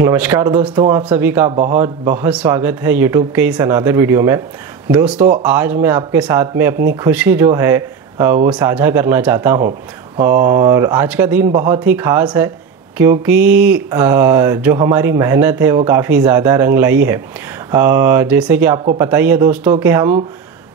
नमस्कार दोस्तों, आप सभी का बहुत बहुत स्वागत है YouTube के इस अनदर वीडियो में। दोस्तों, आज मैं आपके साथ में अपनी खुशी जो है वो साझा करना चाहता हूँ। और आज का दिन बहुत ही ख़ास है क्योंकि जो हमारी मेहनत है वो काफ़ी ज़्यादा रंग लाई है। जैसे कि आपको पता ही है दोस्तों कि हम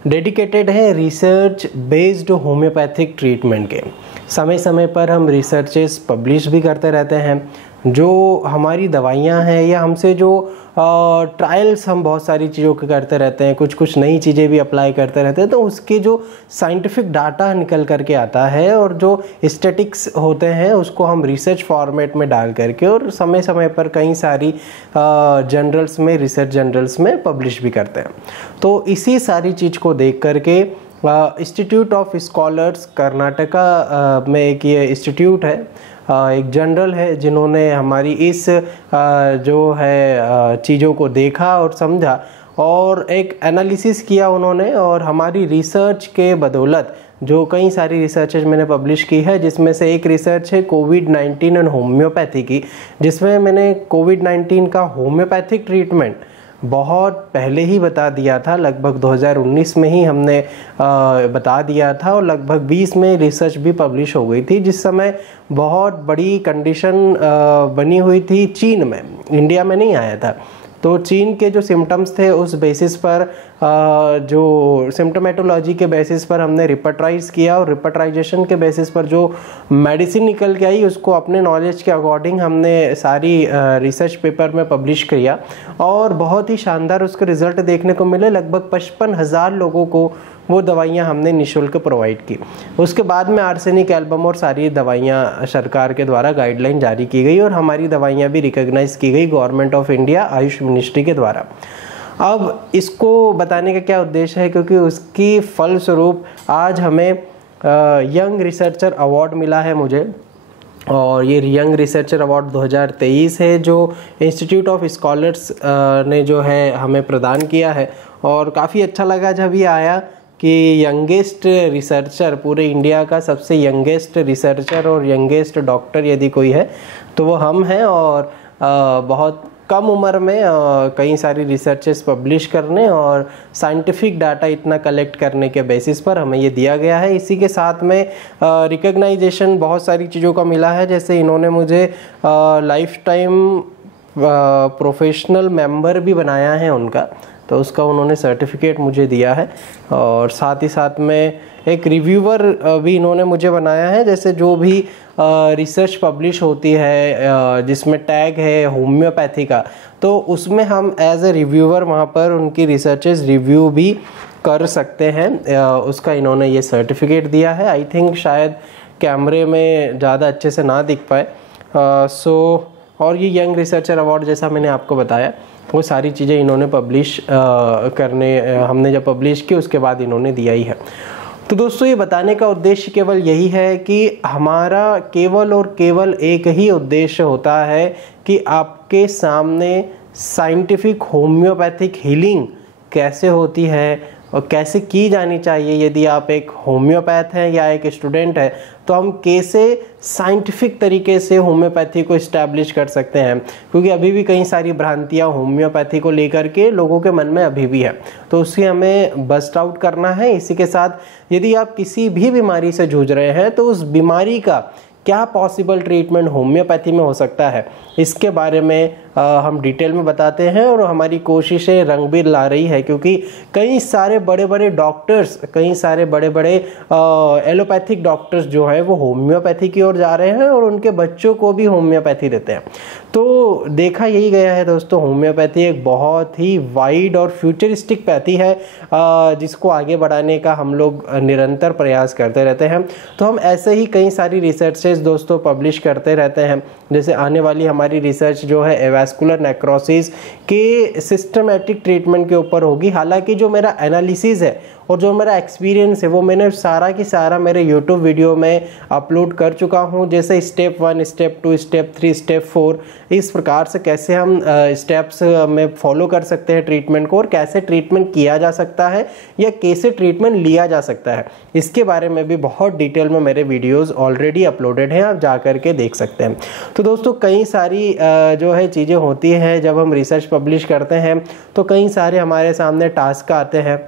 डेडिकेटेड हैं रिसर्च बेस्ड होम्योपैथिक ट्रीटमेंट के। समय समय पर हम रिसर्चेस पब्लिश भी करते रहते हैं। जो हमारी दवाइयाँ हैं या हमसे जो ट्रायल्स हम बहुत सारी चीज़ों के करते रहते हैं, कुछ कुछ नई चीज़ें भी अप्लाई करते रहते हैं, तो उसके जो साइंटिफिक डाटा निकल करके आता है और जो स्टैटिक्स होते हैं उसको हम रिसर्च फॉर्मेट में डाल करके और समय समय पर कई सारी जर्नल्स में, रिसर्च जर्नल्स में पब्लिश भी करते हैं। तो इसी सारी चीज़ को देख करके इंस्टीट्यूट ऑफ स्कॉलर्स कर्नाटका में एक ये इंस्टीट्यूट है, एक जनरल है, जिन्होंने हमारी इस जो है चीज़ों को देखा और समझा और एक एनालिसिस किया उन्होंने। और हमारी रिसर्च के बदौलत जो कई सारी रिसर्चेज मैंने पब्लिश की है, जिसमें से एक रिसर्च है कोविड-19 एंड होम्योपैथी की, जिसमें मैंने कोविड-19 का होम्योपैथिक ट्रीटमेंट बहुत पहले ही बता दिया था। लगभग 2019 में ही हमने बता दिया था और लगभग 20 में रिसर्च भी पब्लिश हो गई थी, जिस समय बहुत बड़ी कंडीशन बनी हुई थी चीन में, इंडिया में नहीं आया था। तो चीन के जो सिम्टम्स थे उस बेसिस पर जो सिम्टोमेटोलॉजी के बेसिस पर हमने रिपर्टराइज किया और रिपर्टराइजेशन के बेसिस पर जो मेडिसिन निकल के आई उसको अपने नॉलेज के अकॉर्डिंग हमने सारी रिसर्च पेपर में पब्लिश किया और बहुत ही शानदार उसके रिजल्ट देखने को मिले। लगभग 55,000 लोगों को वो दवाइयाँ हमने निःशुल्क प्रोवाइड की। उसके बाद में आर्सेनिक एल्बम और सारी दवाइयाँ सरकार के द्वारा गाइडलाइन जारी की गई और हमारी दवाइयाँ भी रिकॉग्नाइज की गई government of India Ayush ministry के द्वारा। अब इसको बताने का क्या उद्देश्य है, क्योंकि उसकी फलस्वरूप आज हमें यंग रिसर्चर अवार्ड मिला है मुझे, और ये यंग रिसर्चर अवार्ड 2023 है जो इंस्टीट्यूट ऑफ स्कॉलर्स ने जो है हमें प्रदान किया है। और काफ़ी अच्छा लगा जब ये आया कि यंगेस्ट रिसर्चर, पूरे इंडिया का सबसे यंगेस्ट रिसर्चर और यंगेस्ट डॉक्टर यदि कोई है तो वो हम हैं। और बहुत कम उम्र में कई सारी रिसर्चेस पब्लिश करने और साइंटिफिक डाटा इतना कलेक्ट करने के बेसिस पर हमें ये दिया गया है। इसी के साथ में रिकग्नाइजेशन बहुत सारी चीज़ों का मिला है। जैसे इन्होंने मुझे लाइफ टाइम प्रोफेशनल मेंबर भी बनाया है उनका, तो उसका उन्होंने सर्टिफिकेट मुझे दिया है। और साथ ही साथ में एक रिव्यूअर भी इन्होंने मुझे बनाया है। जैसे जो भी रिसर्च पब्लिश होती है जिसमें टैग है होम्योपैथी का, तो उसमें हम एज ए रिव्यूअर वहाँ पर उनकी रिसर्चेस रिव्यू भी कर सकते हैं। उसका इन्होंने ये सर्टिफिकेट दिया है। आई थिंक शायद कैमरे में ज़्यादा अच्छे से ना दिख पाए। और ये यंग रिसर्चर अवार्ड जैसा मैंने आपको बताया, वो सारी चीज़ें इन्होंने पब्लिश हमने जब पब्लिश की उसके बाद इन्होंने दिया ही है। तो दोस्तों, ये बताने का उद्देश्य केवल यही है कि हमारा केवल और केवल एक ही उद्देश्य होता है कि आपके सामने साइंटिफिक होम्योपैथिक हीलिंग कैसे होती है और कैसे की जानी चाहिए। यदि आप एक होम्योपैथ हैं या एक स्टूडेंट है तो हम कैसे साइंटिफिक तरीके से होम्योपैथी को इस्टेब्लिश कर सकते हैं, क्योंकि अभी भी कई सारी भ्रांतियां होम्योपैथी को लेकर के लोगों के मन में अभी भी है, तो उससे हमें बस्ट आउट करना है। इसी के साथ यदि आप किसी भी बीमारी से जूझ रहे हैं तो उस बीमारी का क्या पॉसिबल ट्रीटमेंट होम्योपैथी में हो सकता है, इसके बारे में हम डिटेल में बताते हैं। और हमारी कोशिशें रंग भी ला रही है, क्योंकि कई सारे बड़े बड़े डॉक्टर्स, कई सारे बड़े बड़े एलोपैथिक डॉक्टर्स जो हैं वो होम्योपैथी की ओर जा रहे हैं और उनके बच्चों को भी होम्योपैथी देते हैं। तो देखा यही गया है दोस्तों, होम्योपैथी एक बहुत ही वाइड और फ्यूचरिस्टिक पैथी है जिसको आगे बढ़ाने का हम लोग निरंतर प्रयास करते रहते हैं। तो हम ऐसे ही कई सारी रिसर्चेस दोस्तों पब्लिश करते रहते हैं। जैसे आने वाली हमारी रिसर्च जो है एवास्कुलर नेक्रोसिस के सिस्टमेटिक ट्रीटमेंट के ऊपर होगी। हालांकि जो मेरा एनालिसिस है और जो मेरा एक्सपीरियंस है वो मैंने सारा की सारा मेरे यूट्यूब वीडियो में अपलोड कर चुका हूँ। जैसे स्टेप 1, स्टेप 2, स्टेप 3, स्टेप 4, इस प्रकार से कैसे हम स्टेप्स में फॉलो कर सकते हैं ट्रीटमेंट को और कैसे ट्रीटमेंट किया जा सकता है या कैसे ट्रीटमेंट लिया जा सकता है, इसके बारे में भी बहुत डिटेल में मेरे वीडियोज़ ऑलरेडी अपलोडेड हैं, आप जा कर के देख सकते हैं। तो दोस्तों कई सारी जो है चीज़ें चीज़ें होती हैं जब हम रिसर्च पब्लिश करते हैं तो कई सारे हमारे सामने टास्क आते हैं,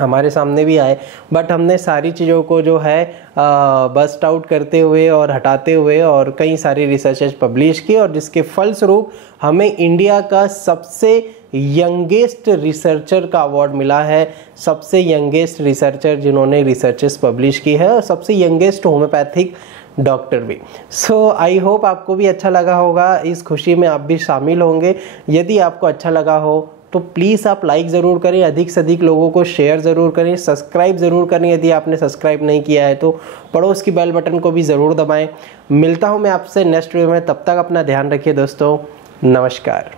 हमारे सामने भी आए, बट हमने सारी चीज़ों को जो है बस्ट आउट करते हुए और हटाते हुए और कई सारी रिसर्चेज पब्लिश की, और जिसके फलस्वरूप हमें इंडिया का सबसे यंगेस्ट रिसर्चर का अवार्ड मिला है, सबसे यंगेस्ट रिसर्चर जिन्होंने रिसर्चेस पब्लिश की है और सबसे यंगेस्ट होम्योपैथिक डॉक्टर भी। सो आई होप आपको भी अच्छा लगा होगा, इस खुशी में आप भी शामिल होंगे। यदि आपको अच्छा लगा हो तो प्लीज़ आप लाइक ज़रूर करें, अधिक से अधिक लोगों को शेयर ज़रूर करें, सब्सक्राइब ज़रूर करें यदि आपने सब्सक्राइब नहीं किया है तो पड़ोस की बेल बटन को भी ज़रूर दबाएं। मिलता हूं मैं आपसे नेक्स्ट वीडियो में, तब तक अपना ध्यान रखिए दोस्तों, नमस्कार।